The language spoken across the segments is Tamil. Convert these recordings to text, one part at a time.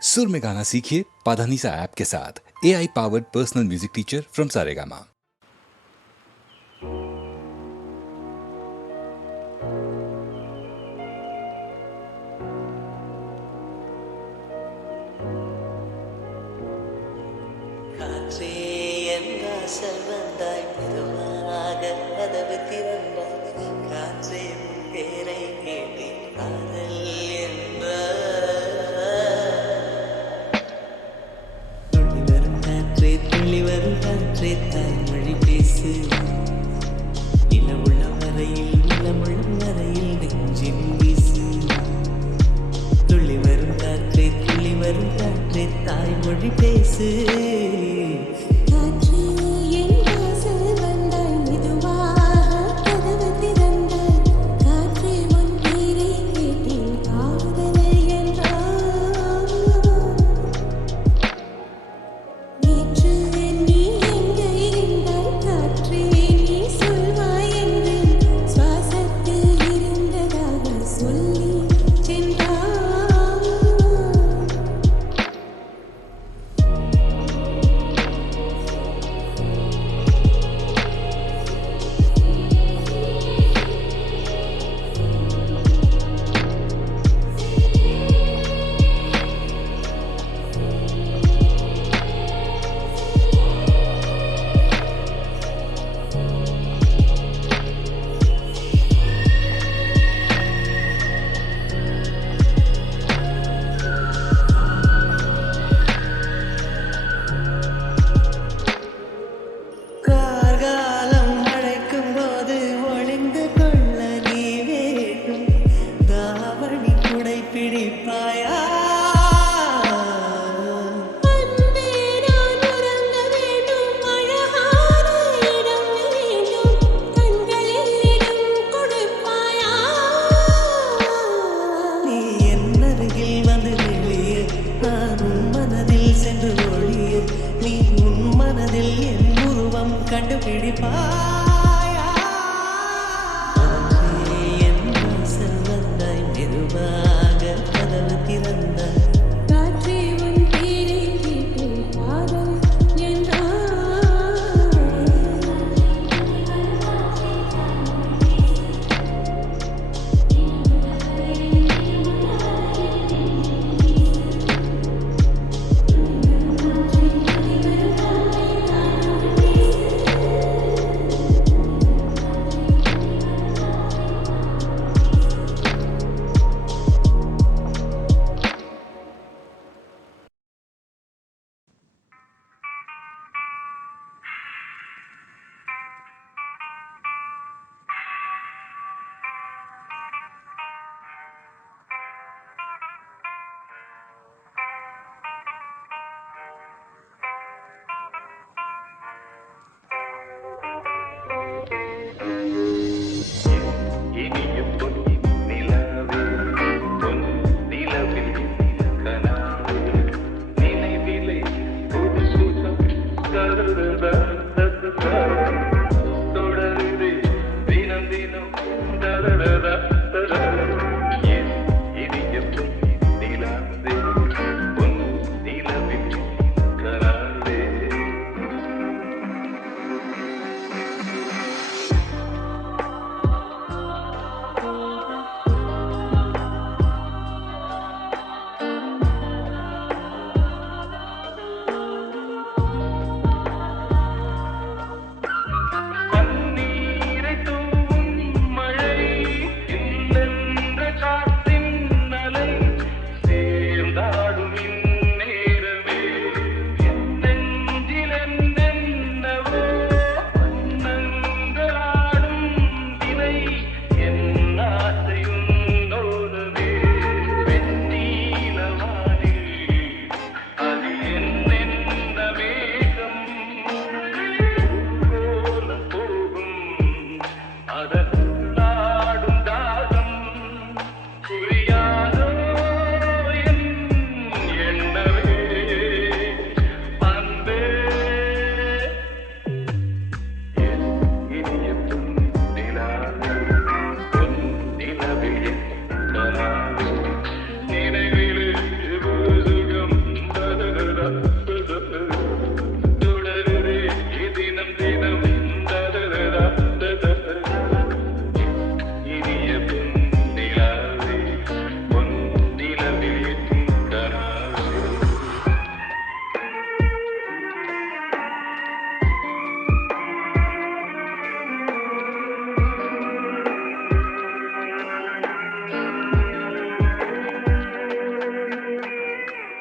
सुर में गाना सीखिए पाधानीसा ऐप के साथ। AI powered personal music teacher from Saregama. செல்வந்தாய் மெதுவாக கதவு திறந்தாய் காற்றே பேரை கேட்டேன் காதல் என்ற துள்ளி வரும் காற்றே துள்ளி வரும் காற்றே தாய்மொழி பேசு நிலமுள்ள வரையில் நிலமுள்ள வரையில் நெஞ்சின் வீசு துள்ளி வரும் காற்றே துள்ளி வரும் காற்றே தாய்மொழி பேசு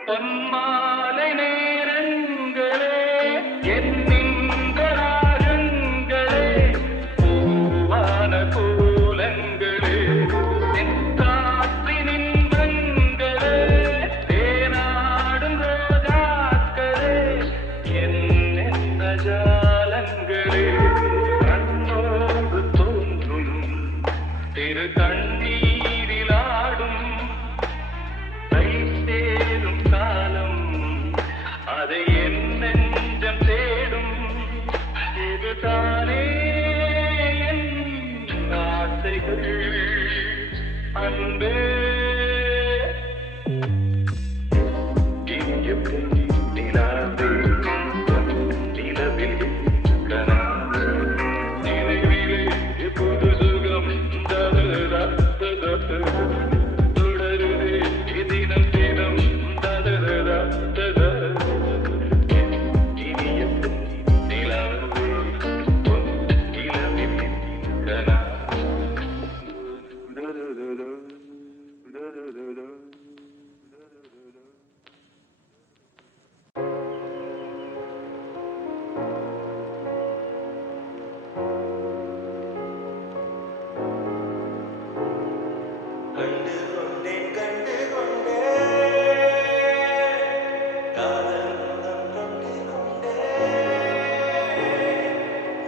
பொன்மாலை நேரங்களே என்னின்ற ராகங்களே பூவான பூலங்களே என் காற்றின் இன்பங்களே தேனாடும் ரோஜாக்களே என்ன ஜாலங்களே கண்ணோடு தோன்றும் திரு கண்ணீரிலாடும் கை சேரும் காலம் அதை என் நெஞ்சம் தேடும் இதுதானே என் ஆசைகள் அன்பே இனிய நிலாவே நிலவில் கனாவே நினைவிலே புது சுகம் தருதா தொடருதே தினம் தினம் தருதா இனிய நிலாவே நிலவில் கனாவே கண்டு கொண்டேன் காதல் முதம் கண்டு கொண்டேன்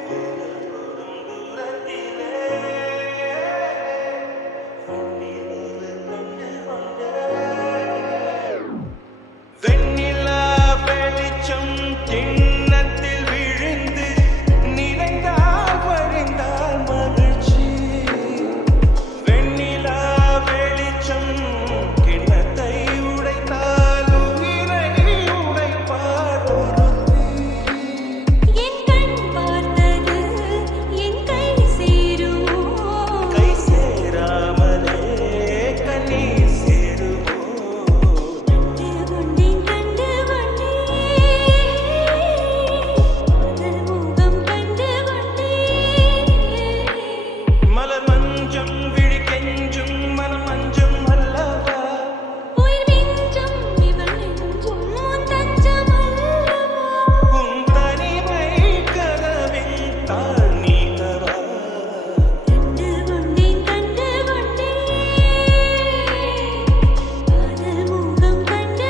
விரல்தொடும் தூரத்திலே வெண்ணிலவு கண்டு கொண்டேன் வெண்ணிலா வெளிச்சம் கிண்ணத்தில் விழுந்து நினைந்தால் வழிந்தால் மகிழ்ச்சி வெண்ணிலா வெளிச்சம் கிண்ணத்தை உடைத்தால் உயிரை உடைப்பார் ஒருத்தி என் கண் பார்த்தது என் கை சேருமோ கை சேராமலே கண்ணீர் சேருமோ கண்டு கொண்டேன் அதன் முகம் கண்டு கொண்டேன் மலர் மஞ்சம் விழி கெஞ்சும் மனம் மஞ்சம் அல்லவா உயிர் நெஞ்சம் இவள் நெஞ்சும் உன் தஞ்சம் அல்லவா உன் தனிமை கதவின் தாழ் நீட்டவா கண்டு கொண்டேன் அதன் முகம் கண்டு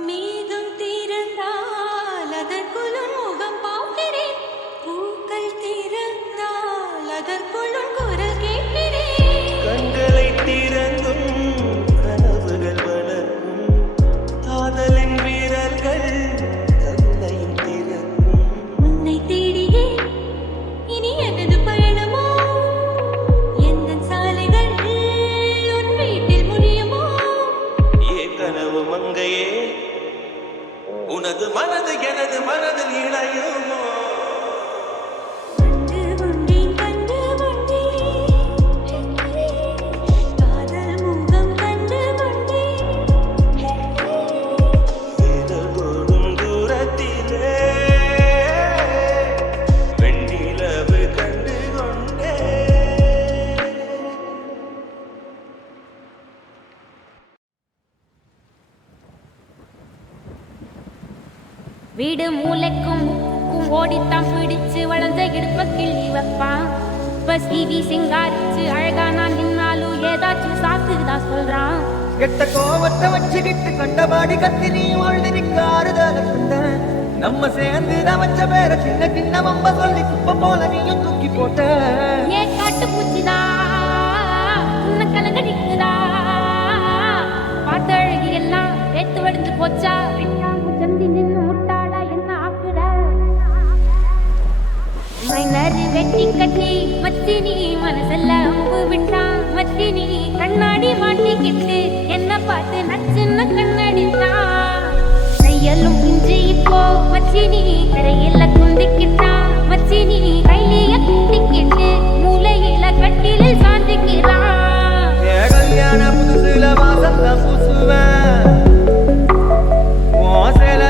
மேகம் திறந்தால் அதற்குள் உன் முகம் பார்க்கிறேன் பூக்கள் திறந்தால் அதற்குள் உன் குரல் கேட்கிறேன் கண்களை திறந்தும் கனவுகள் வளர்க்கும் காதலின் வீரர்கள் கண்ணையும் திறக்கும் உன்னை தேடியே இனி எனது பயணமோ எந்தன் சாலைகள் உன் வீட்டில் முடியுமோ ஏ கனவு மங்கையே உனது மனது எனது மனதில் இணையுமோ கண்டு கொண்டேன் காதல் முகம் கண்டு கொண்டேன் விரல்தொடும் தூரத்திலே வெண்ணிலவு கண்டு கொண்டேன் வீடு மூளைக்கும் முக்கும் ஓடித்தான் பிடிச்சு வளர்ந்த இடுப்ப கிள்ளி வைப்பான் இப்ப சீவி சிங்காரிச்சு அழகா நான் நின்னாலும் ஏதாச்சும் சாக்குதான் சொல்றான் கெட்ட கோவத்தை வச்சுக்கிட்டு கண்டபாடி கத்தி நீ வாழ்ந்திருக்க ஆறுதல நம்ம சேர்ந்து வச்ச பேர சின்ன சின்ன வம்ப சொல்லி குப்ப போல நீயும் தூக்கி போட்ட ஏன் காட்டு பூச்சிதா உன்னை கலங்கடிக்குதா பார்த்த அழகி எல்லாம் வேத்து வடிந்து போச்சா சந்தி நின்று முட்டாளா என்ன ஆக்குற மைனரு வெட்டி கட்டி மச்சினி மனசெல்ல அம்பு விட்டான் மச்சினி கண்ணாடி மாட்டிக்கிட்டு என்ன பார்த்து நச்சுன்னு கண்ணடித்தான் கையெல்லும் இஞ்சி இப்போ மச்சினி கரையில குந்திக்கிட்டான் மச்சினி கையில குந்திக்கிட்டு மூளையில கட்டிலில் சாந்திக்கிறான் கல்யாண புதுசுல வாசல்ல பூசுவேன்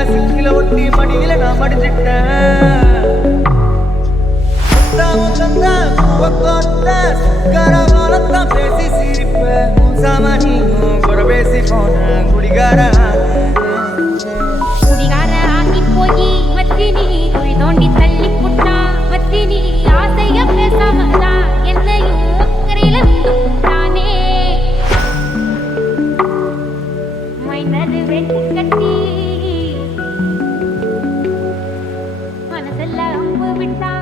சிக்கில ஒட்டி மடியில நான் மடிஞ்சிட்டேன் கரவாலத்தான் பேசி சிரிப்பேன் சாமானியும் கூட பேசி போன குடிகார குடிகார ஆகி போய் மத்தினி குழி தோண்டி தள்ளி புட்டா மத்தினி ஆசைய பேசாமதான் என்னையும் கரையில விட்டுட்டானே மைனது வெட்டி கட்டி மனசுல அம்பு விட்டான்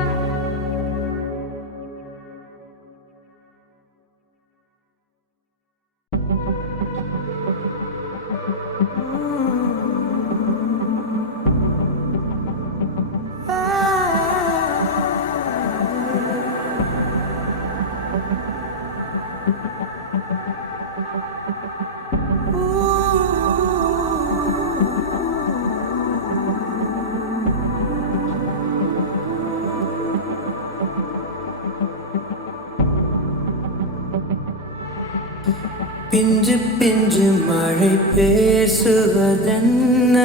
பிஞ்சு பிஞ்சு மழை பேசுவதென்ன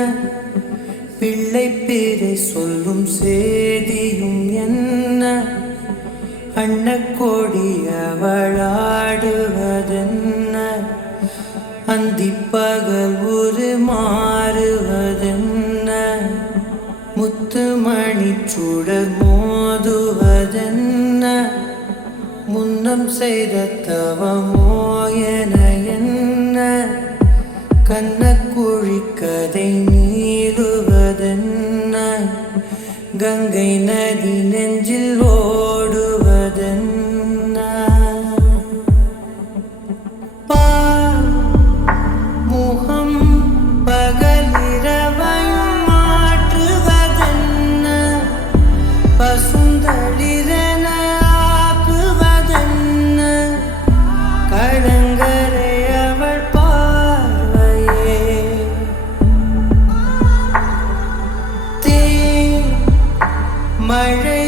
பிள்ளை பேரை சொல்லும் சேதியும் என்ன அன்னக்கோடி அவளாடுவதென்ன அந்திப்பகல் ஒரு மாறுவதென்ன முத்துமணி சுடர் மோதுவதென்ன முன்னம் செய்த தவமோ என என்ன கண்ணக்குழி கதை நீளுவதென்ன கங்கை நதி நெஞ்சில் ஓடுவதென்ன முகம் பகலிரவையும் மாற்றுவதென்ன பசுந்தளிரன ஆக்குவதென்ன கடங்கரை அவள் பார்வையே மழை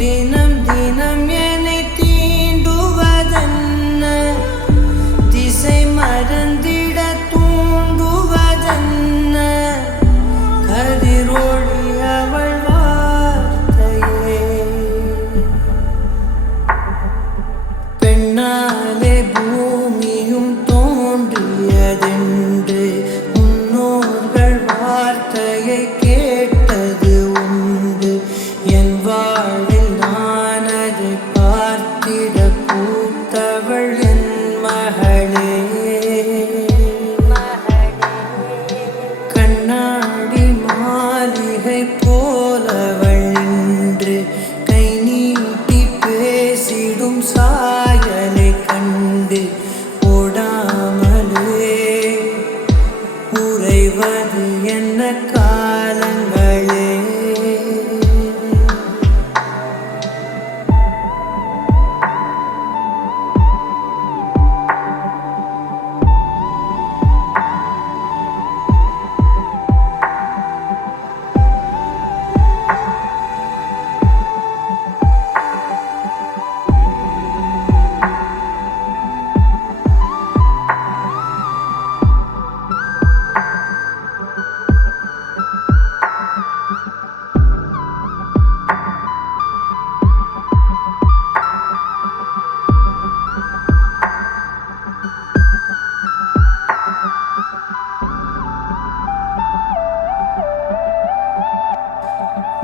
தினம் தினம் என்னை தீண்டுவதென்ன திசை மறந்திட தூண்டுவதென்ன கதிரொளி அவள் வார்த்தையே பெண்ணாலே பூமியும் தோன்றியதென்று முன்னோர்கள் வார்த்தையை கேட்டது உண்டு என் வாழ்வில் நான் அதை பார்த்திட பூத்தவள் என் மகளே கண்ணாடி மாளிகை போலவள் நின்று கை நீட்டி பேசிடும் சாயலை கண்டு ஓடாமலே உறைவது என்ன காலங்களே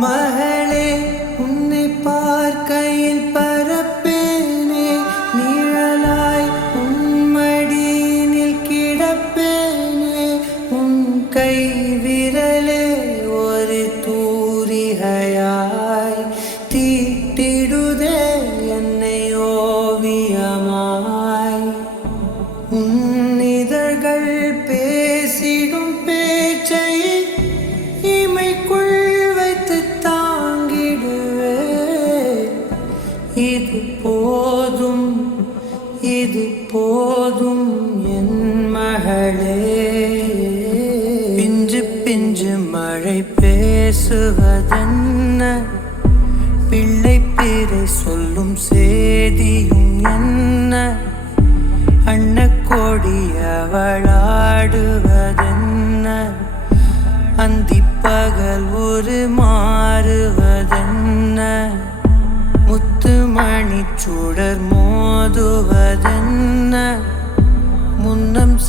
மகளே உன்னை பார்க்கையில் பரப்பேனே நிழலாய் உன்மடியினில் கிடப்பேனே உன் கை விரலே ஒரு தூரிகையாய் தீட்டிடுதே என்னை ஓவியமாய் உன் இதழ்கள் பேசிடும் பேச்சை இமைக்குள் வைத்து தாங்கிடுவே இது போதும் என் மகளே பிஞ்சு பிஞ்சு மழை பேசுவதென்ன பிள்ளை பேரை சொல்லும் சேதியும் என்ன அன்னக்கோடி அவளாடுவதென்ன அந்திப்பகல் ஒரு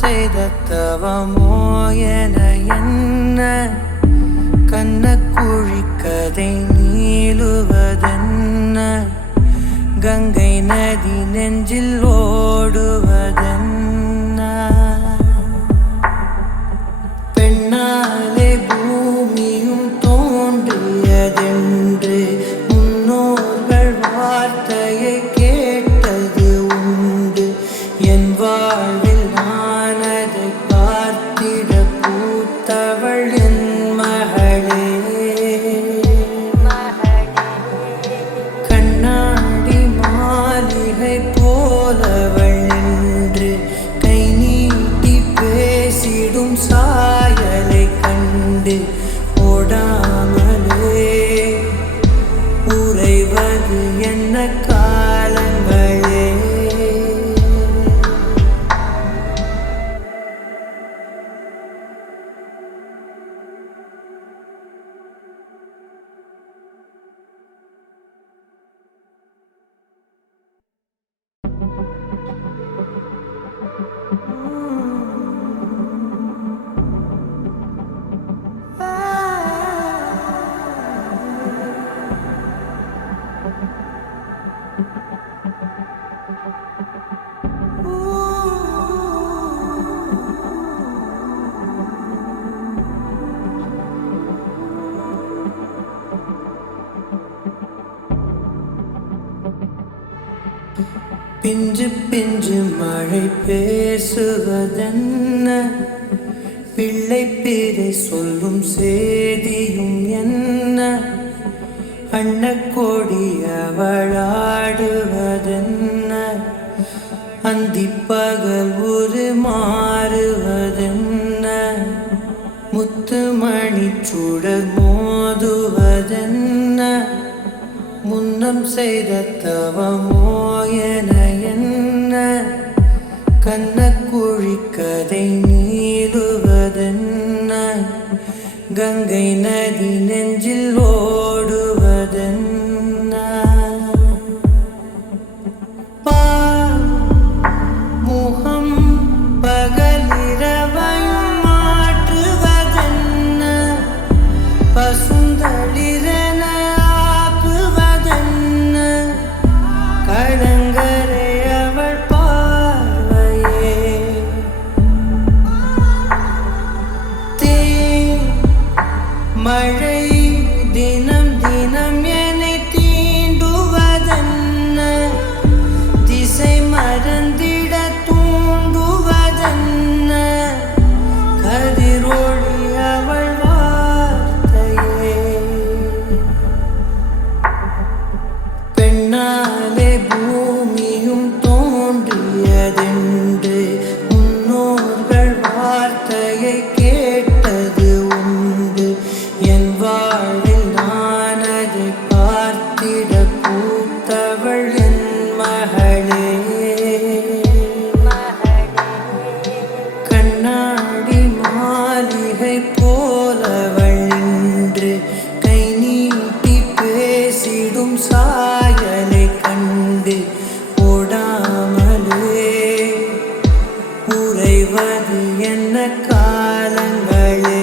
செய்த தவமோ என என்ன கண்ணக்குழி கதை நீளுவதென்ன கங்கை நதி நெஞ்சில் ஓடுவதென்ன பெண்ணாலே பூமியும் தோன்றியதென்று முன்னோர்கள் வார்த்தையை கேட்டது உண்டு என் வாழ்வில் நான் அதை பார்த்திட பூத்தவள் என் மகளே கண்ணாடி மாளிகை போலவள் என்று கை நீட்டி பேசிடும் சாயலை கண்டு ஓடாமலே உறைவது என்ன காலங்களே பிஞ்சு பிஞ்சு மழை பேசுவதென்ன பிள்ளை பேரை சொல்லும் சேதியும் என்ன அன்னக்கோடி அவளாடுவதென்ன அந்திப்பகல் ஒரு மாறுவதென்ன முத்துமணி சுடர் மோதுவதென்ன முன்னம் செய்த தவமோ என என்ன கண்ணக்குழி கதை நீளுவதென்ன கங்கை நதி நெஞ்சில் ஓடுவதென்ன முகம் பகலிரவையும் மாற்றுவதென்ன பசுந்தளிரென ஆக்குவதென்ன கடங்கரை அவள் பார்வையே மழை தினம் தினம் என்னை தீண்டுவதென்ன திசை மறந்திட தூண்டுவதென்ன கதிரொளி அவள் வார்த்தையே பெண்ணாலே பூமியும் தோன்றியதென்று முன்னோர்கள் வார்த்தையை கேட்டது உண்டு என் வாழ்வில் நான் அதை பார்த்திட பூத்தவள் என் மகளே கண்ணாடி மாளிகை போலவள் இன்று கை நீட்டி பேசிடும் சாயலை கண்டு ஓடாமலே உறைவது என்ன காலங்களே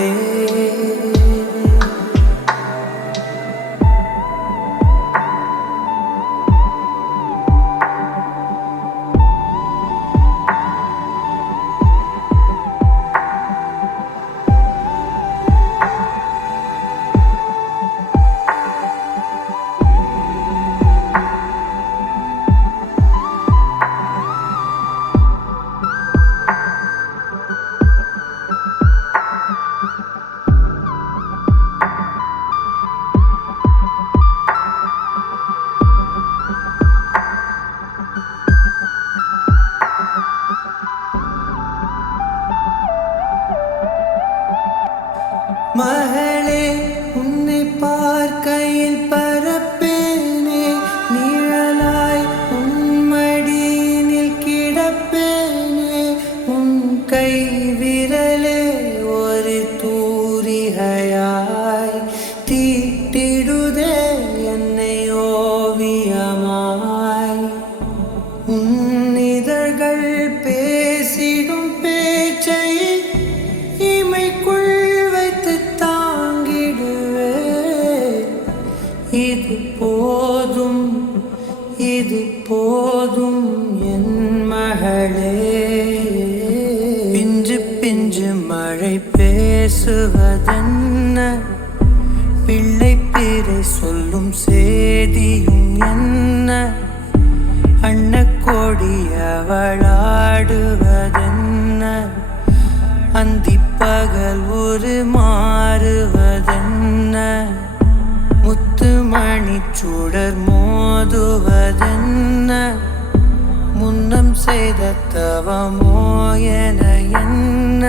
மகளே உன்னை பார்க்கையில் பரப்பேனே நிழலாய் உன்மடியினில் கிடப்பேனே உன் கை விரலே ஒரு தூரிகையாய் தீட்டிடுதே என்னை ஓவியமாய் உன் இதழ்கள் பேசிடும் பேச்சு இது போதும் இது போதும் என் மகளே. பிஞ்சு பிஞ்சு மழை பேசுவதென்ன, பிள்ளை பேரை சொல்லும் சேதியும் என்ன, அன்னக்கோடி அவளாடுவதென்ன, அந்திப்பகல் ஒரு மாறுவதென்ன, முத்துமணி சுடர் மோதுவதென்ன, முன்னம் செய்த தவமோ என என்ன,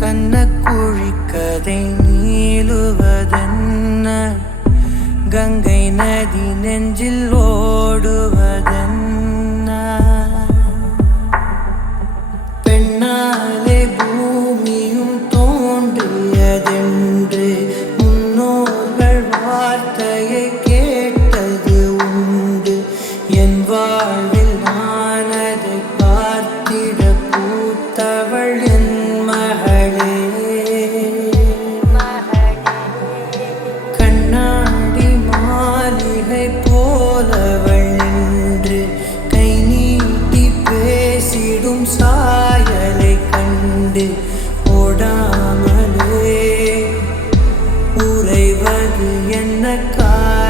கண்ணக்குழி கதை நீளுவதென்ன, கங்கை நதி நெஞ்சில் ஓடுவதென்ன. பெண்ணாலே பூமியும் தோன்றியதென்று முன்னோர்கள் வார்த்தையை கேட்டது உண்டு. என் வாழ்வில் நான் அதை பார்த்திட பூத்தவள் என் மகளே. கண்ணாடி மாளிகை போலவள் நின்று கை நீட்டி பேசிடும் சாயலை கண்டு ஓடாமலே உறைவது என்ன காரணம்?